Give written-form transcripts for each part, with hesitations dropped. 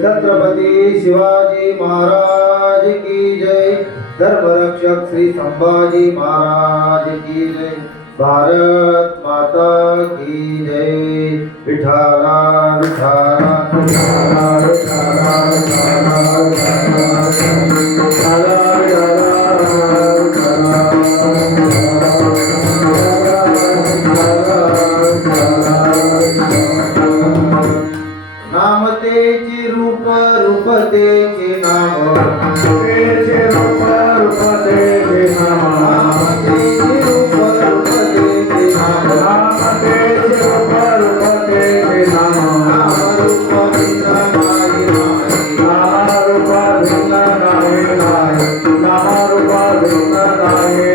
छत्रपती शिवाजी महाराज की जय। धर्मरक्षक श्री संभाजी महाराज की जय। भारत माता की जय। विठाला विठाला विठाला विठाला नामतेचे रूप रूपतेचे नाम तेचे रूप रूपतेचे नाम नामतेचे रूप रूपतेचे नाम नामतेचे रूप रूपतेचे नाम नामरूप भिन्न नाही नामरूप भिन्न नाही नामरूप भिन्न नाही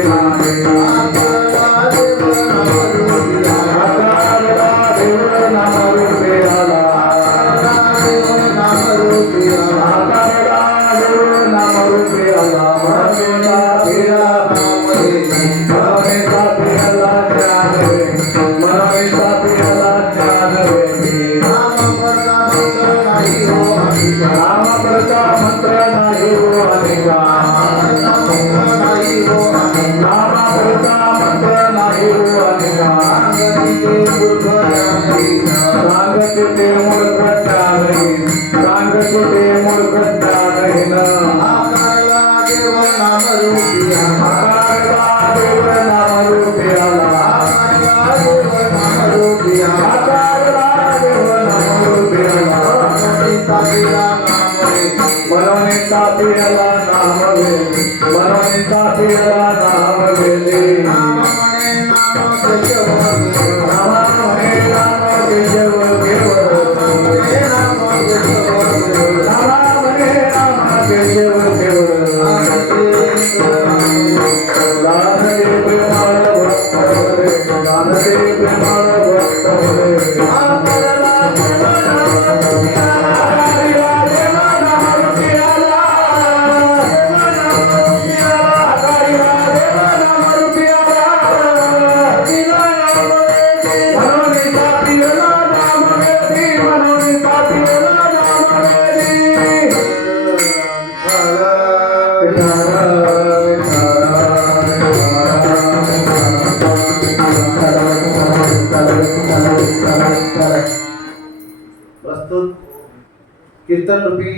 कीर्तन रूपी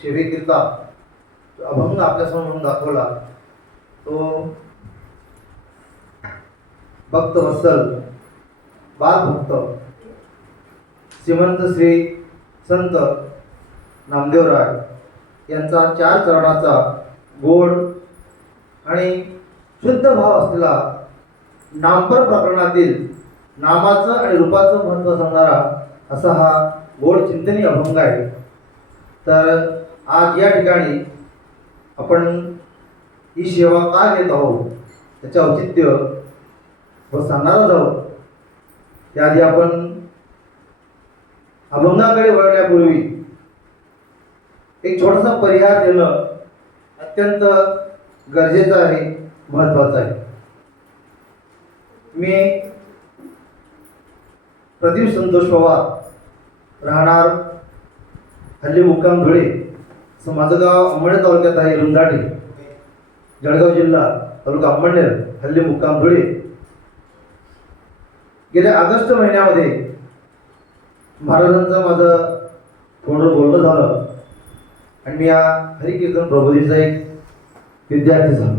शिवी कीर्तन अभंग आपल्या समोर दाखवला तो भक्त वत्सल बाल भक्त श्रीमंत श्री संत नामदेवराय यांचा 4 चरणाचा गोड आणि शुद्ध भाव असलेला नामपर प्रकरणातील नामाचं आणि रूपाचं महत्त्व सांगणारा असा हा गोड चिंतनी अभंग आहे। तर आज या ठिकाणी आपण ही सेवा का घेत आहोत त्याचे औचित्य व सांगणारच आहोत। त्याआधी आपण अभंगाकडे वळण्यापूर्वी एक छोटासा परिहार देणं अत्यंत गरजेचं आहे, महत्त्वाचं आहे। मी प्रदीप संतोष पवार राहणार हल्ली मुक्काम धुळे, असं माझं गाव अंबडनेर तालुक्यात आहे, रुंदाटी जळगाव जिल्हा तालुका अंबडनेर, हल्ली मुक्काम धुळे। गेल्या ऑगस्ट महिन्यामध्ये महाराजांचं माझं फोनवर बोलणं झालं आणि मी या हरिकीर्तन प्रबोधीचा एक विद्यार्थी झालो.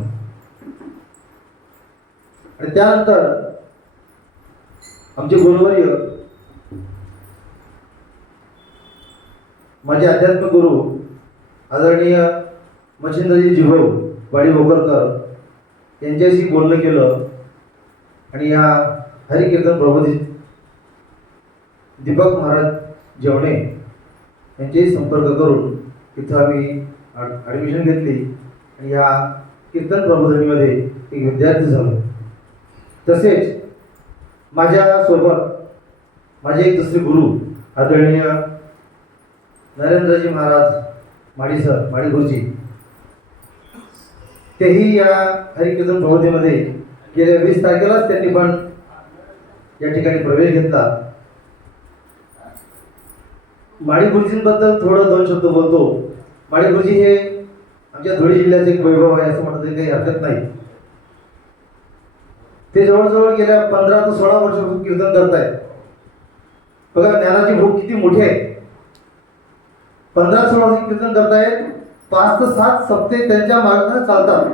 आणि त्यानंतर आमचे गुरुवर्य माझे अध्यात्म गुरु आदरणीय मच्छिंद्रजी जिभाऊ वाडी भोकरकर यांच्याशी बोलणं केलं आणि या हरिकीर्तन प्रबोधी दीपक महाराज जेवणे यांच्याशी संपर्क करून तिथं आम्ही ॲडमिशन घेतली आणि या कीर्तन प्रबोधिनीमध्ये एक विद्यार्थी झालो. तसेच माझ्यासोबत माझे एक दुसरे गुरु आदरणीय नरेंद्रजी महाराज माडी सर, माडी गुरुजी, तेही या हरिकीर्तन प्रबोधीमध्ये गेल्या 20 तारखेलाच त्यांनी पण या ठिकाणी प्रवेश घेतला. माडी गुरुजींबद्दल थोडं 2 शब्द बोलतो. माडी गुरुजी हे आमच्या धुळे जिल्ह्याचे एक वैभव आहे असं म्हणत काही हरकत नाही. ते जवळजवळ गेल्या 15 ते 16 वर्षापासून कीर्तन करत आहेत. बघा ज्ञानाची भूक किती मोठी आहे. 15-16 वर्ष कीर्तन करतायत. 5 ते 7 सप्ते त्यांच्या मार्गाने चालतात.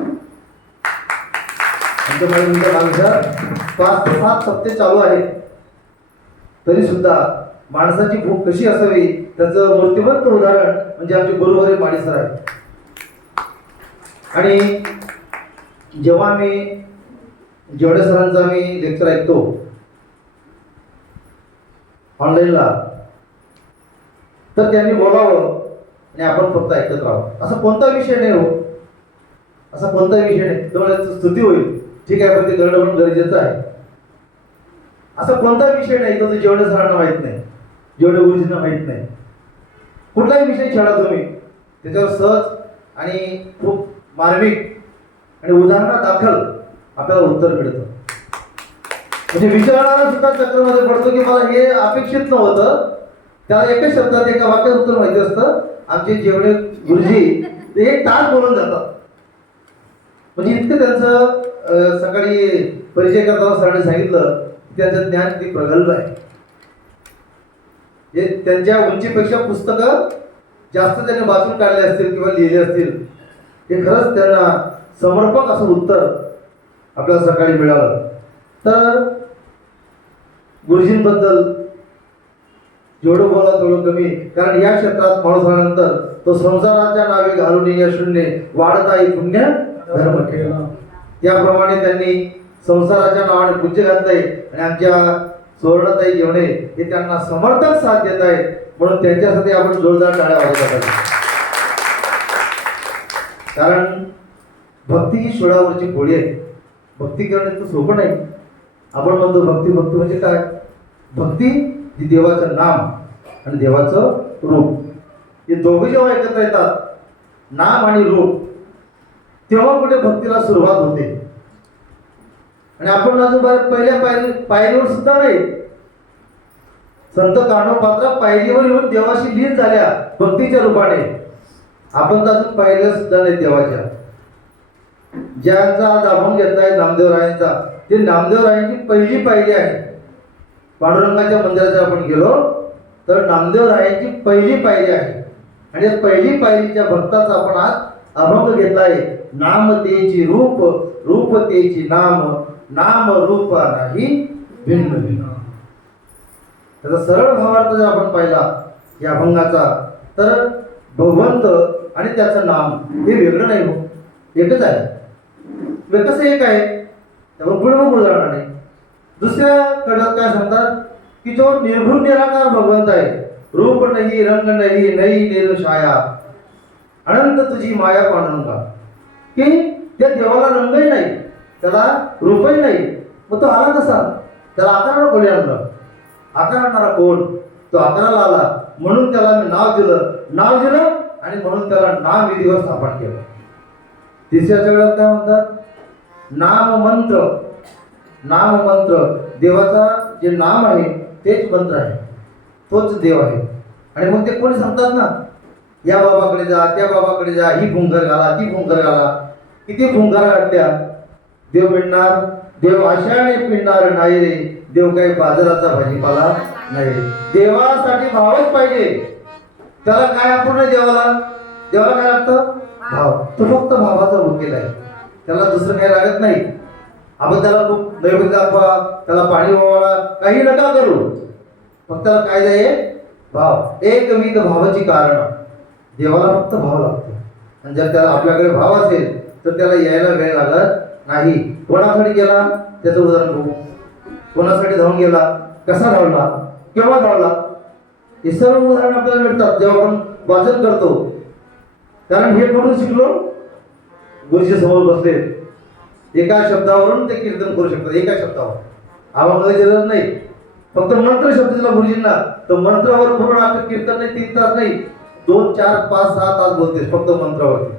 आमच्या मागे 5 ते 7 सप्ते चालू आहेत. तरी सुद्धा माणसाची भूक कशी असावी त्याचं मूर्तिमंत उदाहरण म्हणजे आमचे गुरुवर्य माडी सर आहे. आणि जेव्हा आम्ही जेवढे सरांचं आम्ही लेक्चर ऐकतो ऑनलाईनला, तर त्यांनी बोलावं आणि आपण फक्त ऐकत राहावं. असा कोणता विषय नाही हो, असा कोणता विषय नाही. तुम्हाला स्तुती होईल, ठीक आहे, पण ते करणं पण गरजेचं आहे. असा कोणता विषय नाही तो जेवढे सरांना माहीत नाही, जेवढे गुरुजींना माहीत नाही. कुठलाही विषय छेडा तुम्ही, त्याच्यावर सहज आणि खूप मार्मिक आणि उदाहरणा दाखल आपल्याला उत्तर मिळतं. म्हणजे विचारणारा सुद्धा चक्रामध्ये पडतो की मला हे अपेक्षित नव्हतं. त्याला एकच शब्दात एका वाक्यात उत्तर माहिती असतं. आमचे जेवढे गुरुजी ते 1 तास बोलून जातात. म्हणजे इतकं त्यांचं सकाळी परिचय करताना सरांनी सांगितलं की त्यांचं ज्ञान किती प्रगल्भ आहे. हे त्यांच्या उंचीपेक्षा पुस्तकं जास्त त्यांनी वाचून काढले असतील किंवा लिहिले असतील. हे खरंच त्यांना समर्पक असं उत्तर आपल्याला सकाळी मिळालं. तर गुरुजींबद्दल जेवढं बोला तेवढं कमी, कारण या क्षेत्रात माणूस आल्यानंतर तो संसाराच्या नावे घालून या शून्य वाढताही पुण्य धर्म केला. त्याप्रमाणे त्यांनी संसाराच्या नावाने पूज्य घातलंय आणि आमच्या सुवर्णताई जेवणे हे त्यांना समर्थक साथ देत आहेत. म्हणून त्यांच्यासाठी आपण जोरदार टाळ्या वाजवत आहोत. कारण भक्ती ही शोळावरची पोळी आहे. भक्ती करणे तर सोपं नाही. आपण म्हणतो भक्ती भक्ती म्हणजे काय? भक्ती ही देवाचं नाम आणि देवाचं रूप, हे दोघे जेव्हा एकत्र येतात, नाम आणि रूप, तेव्हा कुठे भक्तीला सुरुवात होते. आणि आपण अजून पहिल्या पायरीवर सुद्धा नाही. संत कान्होपात्रा पायरीवर येऊन देवाशी लीन झाल्या भक्तीच्या रूपाने. आपण तर अजून पाहिलं सुद्धा नाही देवाच्या. ज्यांचा आज अभंग घेतलाय नामदेवरायांचा, ते नामदेवरायांची पहिली पायरी आहे. पांडुरंगाच्या मंदिरात आपण गेलो तर नामदेवरायांची पहिली पायरी आहे. आणि या पहिली पायरीच्या भक्ताचा आपण आज अभंग घेतलाय. नाम तेची रूप, रूप तेची नाम, नाम रूप नाही भिन्न भिन्न. त्याचा सरळ भावार्थ जर आपण पाहिला या अभंगाचा, तर भगवंत आणि त्याचं नाम हे वेगळं नाही हो, एकच आहे. कसं एक आहे त्यावर पुढे बघू जाणार नाही. दुसऱ्या कडक काय सांगतात की जो निर्गुण निराकार भगवंत आहे, रूप नाही रंग नाही नाही निर्छाया, अनंत तुझी माया पांडुरंगा, की त्या देवाला रंगही नाही, त्याला रूपही नाही. मग तो आला कसा? त्याला आकाराला कोणी आणलं? आकार आणणारा कोण? तो आकाराला आला, म्हणून त्याला मी नाव दिलं आणि म्हणून त्याला नाम विधिवर स्थापन केलं. तिसऱ्या वेळेला काय म्हणतात? नाम मंत्र. नाम मंत्र, देवाचा जे नाम आहे तेच मंत्र आहे, तोच देव आहे. आणि मग ते कोणी सांगतात ना, या बाबाकडे जा, त्या बाबाकडे जा, ही फुंकर घाला, ती फुंकर घाला. किती फुंकारा घातल्या, देव मिळणार? देव आशाने पिळणार नाही रे, देव काही बाजाराचा भाजीपाला नाही. देवासाठी भावच पाहिजे. त्याला काय अपूर्ण आहे देवाला? देवाला काय लागतं? भाव. तो फक्त भावाचा वकील आहे, त्याला दुसरं काही लागत नाही. आपण त्याला खूप नैवेद्य दाखवा, त्याला पाणी वावळा, काही नका करू, फक्त त्याला काय द्याये? भाव. एकविध भावाची कारण. देवाला फक्त भाव लागतो. आणि जर त्याला आपल्याकडे भाव असेल तर त्याला यायला वेळ लागत नाही. कोणासाठी गेला त्याचं उदाहरण बघू. कोणासाठी धावून गेला, कसा धावला, केव्हा धावला, हे सर्व उदाहरण आपल्याला मिळतात जेव्हा आपण वाचन करतो. कारण हे म्हणून शिकलो, गुरुजी समोर बसले, एका शब्दावरून ते कीर्तन करू शकतात. एका शब्दावर आवाज दिलं नाही, फक्त मंत्र शब्द दिला गुरुजींना, तर मंत्रावर पूर्ण आपलं कीर्तन नाही, 3 तास नाही, 2, 4, 5, 6 तास बोलते फक्त मंत्रावरती.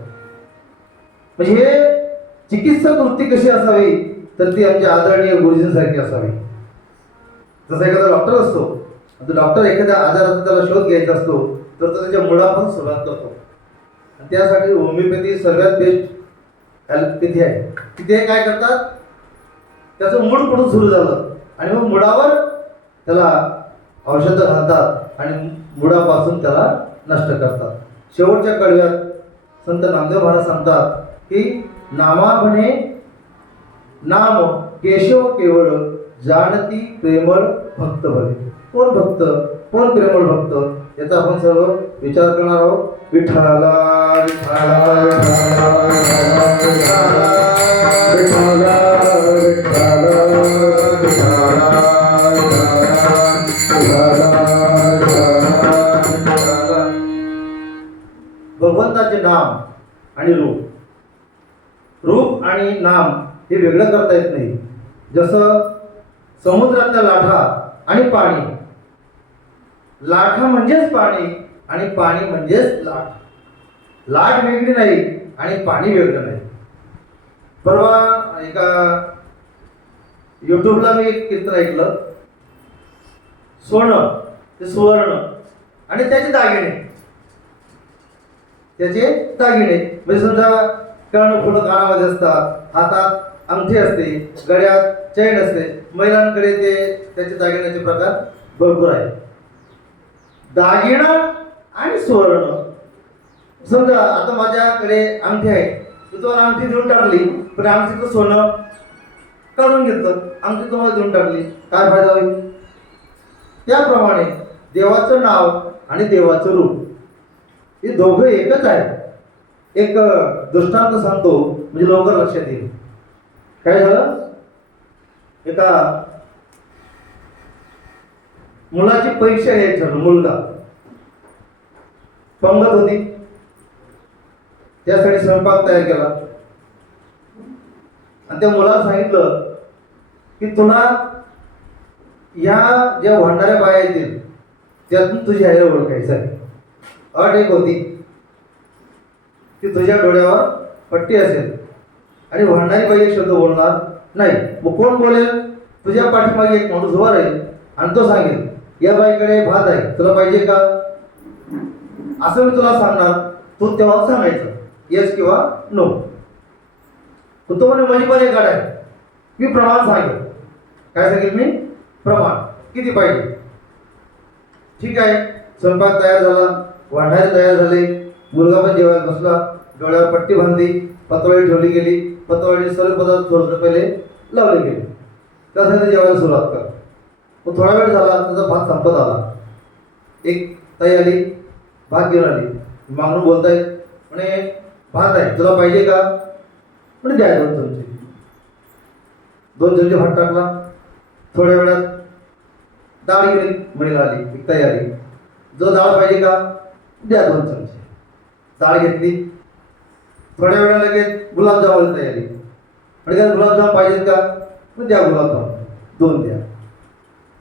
म्हणजे हे चिकित्सक वृत्ती कशी असावी, तर ती आमच्या आदरणीय गुरुजींसारखी असावी. जसा एखादा डॉक्टर असतो, तो डॉक्टर एखाद्या आजाराचा त्याला शोध घ्यायचा असतो, तर तो त्याच्या मुळापासून सुरुवात करतो. आणि त्यासाठी होमिओपॅथी सर्वात बेस्ट ॲलोपॅथी आहे. तिथे काय करतात, त्याचं मूळ कुठून सुरू झालं आणि मग मुळावर त्याला औषधं घालतात आणि मुळापासून त्याला नष्ट करतात. शेवटच्या कडव्यात संत नामदेव महाराज सांगतात की नामापणे नाम केशव केवळ जाणती प्रेमळ भक्त भले. कोण भक्त, कोण प्रेमळ भक्त, याचा आपण सर्व विचार करणार आहोत. विठ्ठला विठ्ठला विठ्ठला भगवंताचे नाम आणि रूप. रूप आणि नाम हे वेगळं करता येत नाही. जसं समुद्रातल्या लाटा आणि पाणी, लाटा म्हणजेच पाणी आणि पाणी म्हणजेच लाट. लाट वेगळी नाही आणि पाणी वेगळं नाही. परवा एका युट्यूबला मी एक कीर्तन ऐकलं, सोनं ते सुवर्ण आणि त्याचे दागिने, त्याचे दागिने म्हणजे समजा कर्ण फुलं कानामध्ये असतात, हातात अंगठी असते, गळ्यात चैन असते. महिलांकडे ते त्याचे दागिन्याचे प्रकार भरपूर आहे. दागिना आणि सुवर्ण, समजा आता माझ्याकडे अंगठी आहे, मी तुम्हाला अंगठी देऊन टाकली, पण अंगठीचं सोनं काढून घेतलं, अंगठी तुम्हाला देऊन टाकली, काय फायदा होईल? त्याप्रमाणे देवाचं नाव आणि देवाचं रूप हे दोघं एकच आहे. एक दृष्टांत सांगतो म्हणजे लवकर लक्षात येईल. काय झालं, एका मुलाची परीक्षा घ्यायची ठरलं. मुलगा पंगत होती, त्यासाठी स्वयंपाक तयार केला आणि त्या मुलाला सांगितलं की तुला या ज्या भांडणाऱ्या बाया येतील त्यातून तुझी आईला ओळखायचं आहे. अट एक होती की तुझ्या डोळ्यावर पट्टी असेल आणि भांडणारी बाई एक शब्द बोलणार नाही. मग कोण बोलेल? तुझ्या पाठीमागे एक माणूस उभा राहील आणि तो सांगेल या बाईकडे भात आहे, तुला पाहिजे का, असं मी तुला सांगणार. तू तेव्हा सांगायचं येस किंवा नो. तो म्हणे माझी पण एक गाड आहे, मी प्रमाण सांगेल. काय सांगेल मी? प्रमाण किती पाहिजे. ठीक आहे, स्वयंपाक तयार झाला, वाढणारे तयार झाले, मुलगा पण जेवायला बसला, डोळ्यावर पट्टी बांधली, पतवाळी ठेवली गेली, पतवाळी सर्व पदार्थ थोडं पहिले लावले गेले. त्यासाठी जेवायला सुरुवात कर. मग थोडा वेळ झाला, त्याचा भात संपत आला. एक ताई आली, भात घेऊन आली, मागून बोलतायत, म्हणे भात आहे, तुला पाहिजे का, म्हणजे द्या 2 चमचे. 2 चमचे भात टाकला. थोड्या वेळात डाळ गेली, महिला आली, एक ताई आली, जो डाळ पाहिजे का, द्या 2 चमचे. डाळ घेतली. थोड्या वेळा लगेच गुलाबजामुन तयारी, म्हणजे काय गुलाबजाम पाहिजेत का, मग द्या गुलाबजाम 2 द्या.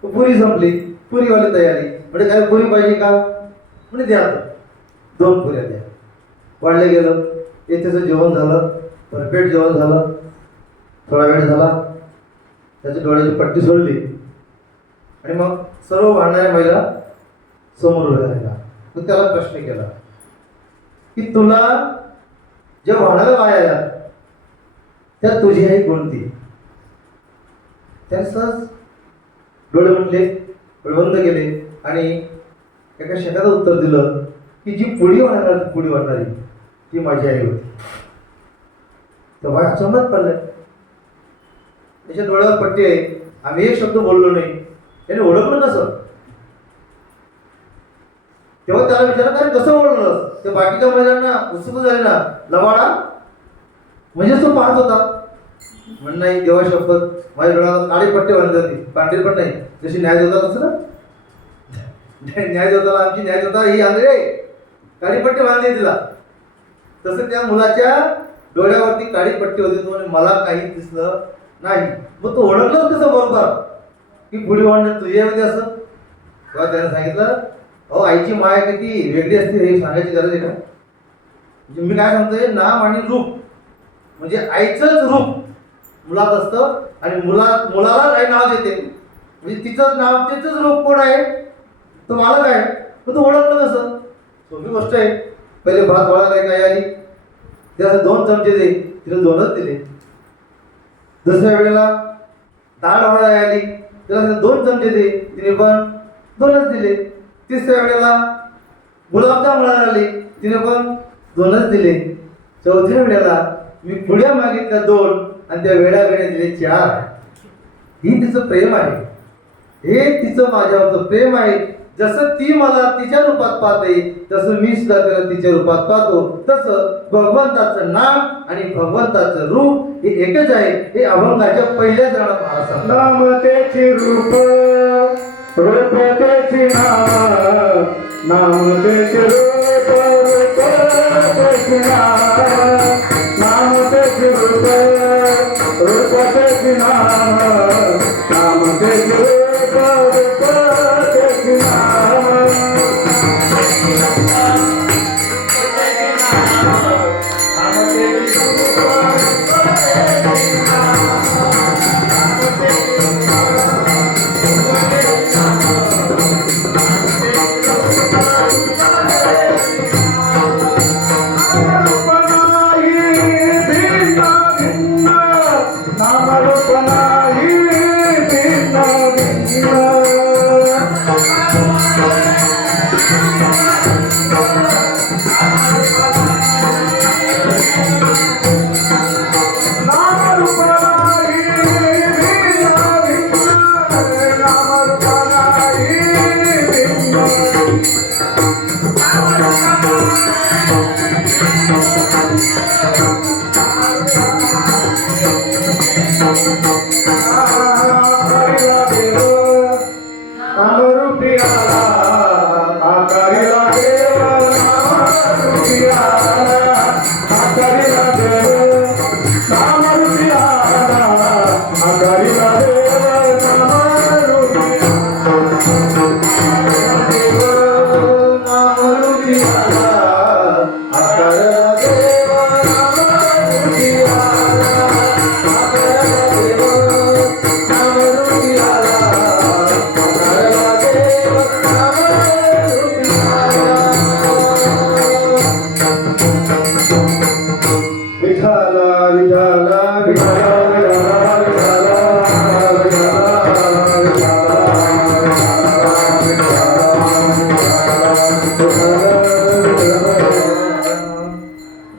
पुरी संपली, पुरीवाली तयारी, म्हणजे काय पुरी पाहिजे का, म्हणजे द्या 2 पुऱ्या द्या. वाढलं गेलं, येथेचं जेवण झालं, परफेक्ट जेवण झालं. थोडा वेळ झाला, त्याच्या डोळ्याची पट्टी सोडली आणि मग सर्व वाढणाऱ्या महिला समोर उभ्या राहिला. तर त्याला प्रश्न केला की तुला ज्या वाढायला बाया आल्या त्या तुझी आहे कोणती. त्याने सहज डोळे म्हटले, डोळे बंद केले आणि एका शेताचं उत्तर दिलं की जी पुढी वाटणारी ती माझी आई होती. तेव्हा अचंबात पडलंय. त्याच्या डोळ्यावर पट्टी आहे. आम्ही एक शब्द बोललो नाही. त्याने ओळखलं कसं? तेव्हा त्याला विचारलं काय कसं ओळखलं? ते बाकीच्या महिलांना उत्सुक झाले ना, लवाडा म्हणजे तो पाहत होता. म्हण नाही देवा शपथ, माझ्या डोळ्याला काळी पट्टी बांधली होती, पांढरी पण नाही. जशी न्याय देवता असं ना, न्याय देवताला आमची न्याय देवता ही आली रे, काळी पट्टी बांधली तिला. तसं त्या मुलाच्या डोळ्यावरती काळी पट्टी होती. तो म्हणे मला काही दिसलं नाही. मग तो ओळखलं कसं बरोबर की पुढे वाढणं तुझ्यामध्ये असं? तेव्हा त्याने सांगितलं अहो आईची माया किती वेगळी असते हे सांगायची गरज आहे का? म्हणजे मी काय सांगतोय, नाम आणि रूप म्हणजे आईचंच रूप मुलात असतं आणि मुलाला आई नाव देते. म्हणजे तिचं नाव तिचंच रूप कोण आहे? तो मालक आहे. मग तो ओळखलं कसं? सोपी गोष्ट आहे. पहिले भात वळायला काय आली, त्याला 2 चमचे दे, तिला 2च दिले. दुसऱ्या वेळेला डाळ वळायला आली, त्याला 2 चमचे दे, तिने पण 2च दिले. तिसऱ्या वेळेला गुलाबजाम वळायला आली, तिने पण 2च दिले. चौथ्या वेळेला मी पुढ्या मागितल्या 2 आणि त्या वेळा दिले 4. ही तिचं प्रेम आहे. हे तिचं माझ्यावरचं प्रेम आहे. जसं ती मला तिच्या रूपात पाहते तसं मी सुद्धा तिला तिच्या रूपात पाहतो. तसं भगवंताचं नाम आणि भगवंताचं रूप हे एकच आहे. हे अभंगाच्या पहिल्या जणात मला सांगतात. नाम तेचे रूप, रूप तेचे नाम, नाम तेचे रूप, रूप तेचे नाम, नाम तेचे रूप, रूप तेचे नाम, नाम तेचे रूप, रूप तेचे नाम.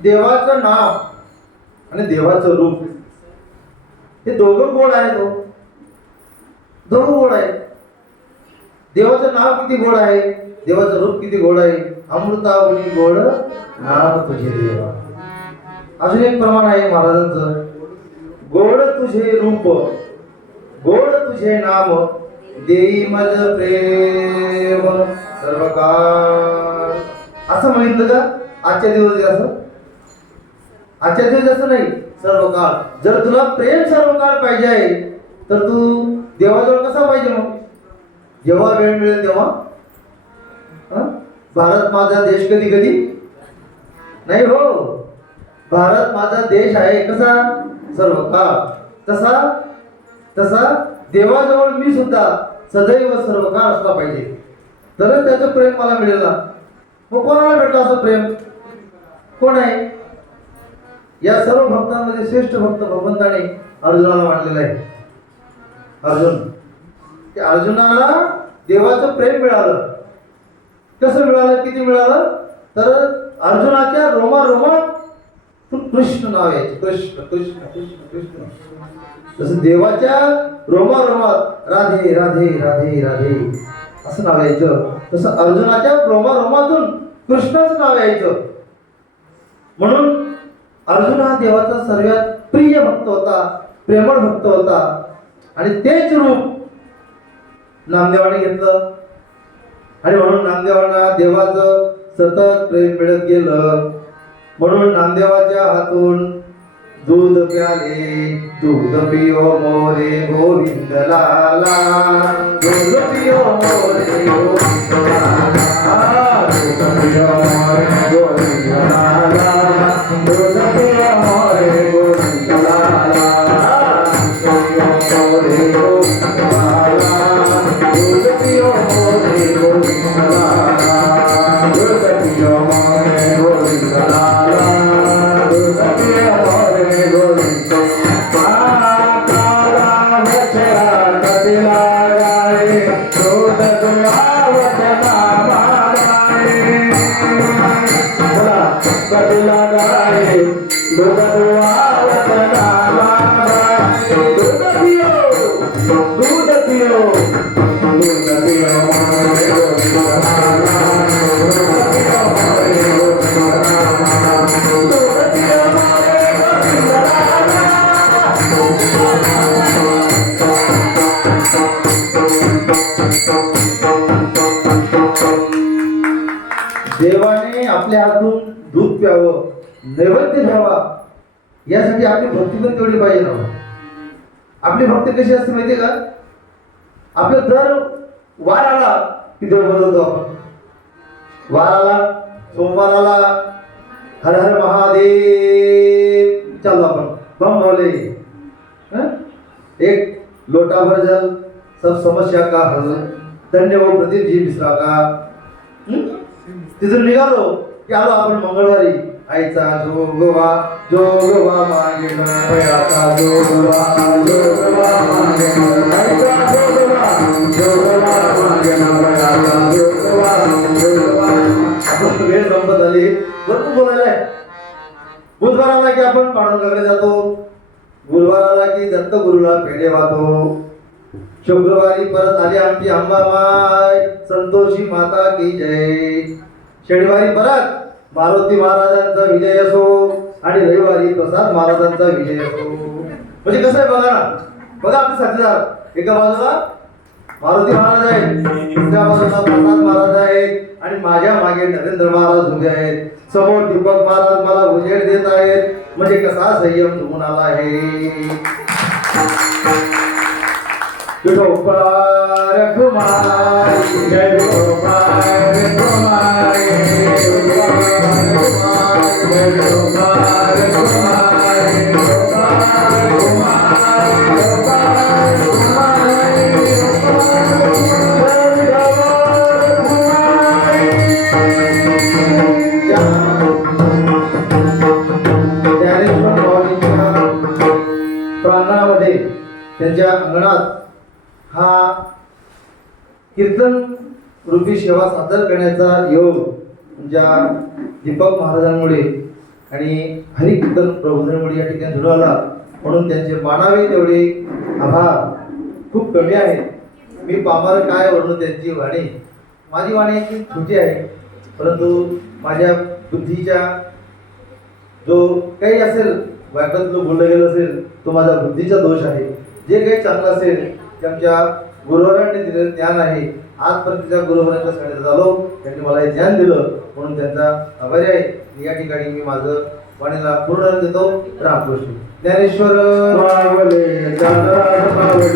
देवाचं नाव आणि देवाचं रूप हे दोघं गोड आहे. दोघं गोड आहे. देवाचं नाव किती गोड आहे, देवाचं रूप किती गोड आहे. अमृतावनी गोड नाम तुझे देवा. अजून एक प्रमाण आहे महाराजांचं, गोड तुझे रूप, गोड तुझे नाम, देई मज प्रेम सर्व काळ. असं म्हणितलं का आजच्या दिवस? असं आजच्या दिवस असं नाही, सर्व काळ. जर तुला प्रेम सर्व काळ पाहिजे आहे तर तू देवाजवळ कसा पाहिजे? मग जेव्हा वेळ मिळेल तेव्हा. भारत माझा देश कधी कधी नाही हो. भारत माझा देश आहे कसा? सर्व काळ. तसा देवाजवळ मी सुद्धा सदैव सर्व काळ असला पाहिजे, तरच त्याचं प्रेम मला मिळेल ना. मग कोणाला भेटलं असं प्रेम? कोण आहे? या सर्व भक्तांमध्ये श्रेष्ठ भक्त भगवंताने अर्जुनाला मानलेला आहे. अर्जुन, अर्जुनाला देवाचं प्रेम मिळालं. कसं मिळालं? किती मिळालं? तर अर्जुनाच्या रोमारोमात कृष्ण नाव यायचे. कृष्ण कृष्ण कृष्ण कृष्ण. जसं देवाच्या रोमारोमात राधे राधे राधे राधे असं नाव यायचं, तसं अर्जुनाच्या रोमारोमातून कृष्णाचं नाव यायचं. म्हणून अर्जुन हा देवाचा सर्वात प्रिय भक्त होता, प्रेमळ भक्त होता. आणि तेच रूप नामदेवाने घेतलं. आणि म्हणून नामदेवांना देवाचं सतत प्रेम मिळत गेलं. म्हणून नामदेवाच्या हातून दूध प्याले, दूध पियो मोरे गोविंद लाला, दूध पियो मोरे गोविंद लाला, दूध पियो मोरे गोविंद लाला, दूध पियो मोरे गोविंद लाला, दूध पियो मोरे गोविंद लाला, दूध पियो मोरे गोविंद लाला, दूध पियो मोरे गोविंद लाला, दूध पियो मोरे गोविंद देवाने आपल्या हातून दूध प्यावं, नैवेद्य घ्यावा, यासाठी आपली भक्ती पण तेवढी पाहिजे ना. आपली भक्ती कशी असते माहितीये का? आपलं दर वार आला की देव बदलतो आपण. वार आला, सोमवार आला, हर हर महादेव चाललो आपण, बम भोले, एक लोटाभर जल, सब समस्या का हल, धन्य हो प्रदीप जी मिश्रा का. तिथून निघालो की आलो आपण मंगळवारी. आईचा जोगवा जोगवा मागेन बयाचा जोगवा जोगवा मागेन, आईचा जोगवा जोगवा मागेन बयाचा जोगवा जोगवा. आपण वेळ संपत आली, भरपूर बोलायला आहे. बुधवार आला की आपण पांडुरंगाकडे जातो, गुरुवार आला की दत्तगुरूला पेढे वाहतो, शुक्रवारी परत आली आमची अंबामाय संतोषी माता की जय, शनिवारी परत मारुती महाराजांचा विजय असो, आणि रविवारी प्रसाद महाराजांचा विजय असो. म्हणजे कसं आहे बघा ना, बघा आपले साथीदार, एका बाजूला मारुती महाराज आहेत, दुसऱ्या बाजूला प्रसाद महाराज आहेत, आणि माझ्या मागे नरेंद्र महाराज उभे आहेत, समोर दीपक महाराज मला उजेड देत आहेत. म्हणजे कसा संयम धुवून आला आहे. गोपाल कुमारी जय गोपाल कुमारी, गोपाल कुमारी जय गोपाल कुमारी, गोपाल कुमारी गोपाल कुमारी ज्ञानेश्वर माऊलींच्या प्रांगणामध्ये त्यांच्या अंगणात हा कीर्तन रूपी सेवा सादर करण्याचा योग ज्या दीपक महाराजांमुळे आणि हरिकीर्तन प्रबोधनामुळे या ठिकाणी जुळाला. म्हणून त्यांचे मानावे तेवढे आभार. खूप कमी आहेत. मी पामर काय वर्णू त्यांची वाणी. माझी वाणी इतकी छोटी आहे, परंतु माझ्या बुद्धीच्या जो काही असेल, वाक्यातलं बोललं गेलं असेल, तो माझा बुद्धीचा दोष आहे. जे काही चांगलं असेल ते आमच्या गुरुवरांनी दिलेलं ज्ञान आहे. आजपर्यंत त्या गुरुवरांच्या शाळेत झालो, त्यांनी मला हे ज्ञान दिलं, म्हणून त्यांचा आभारी आहे. या ठिकाणी मी माझं वाणीला पूर्ण देतो. रामकृष्ण ज्ञानेश्वर मावले, ज्ञानेश्वर मावले.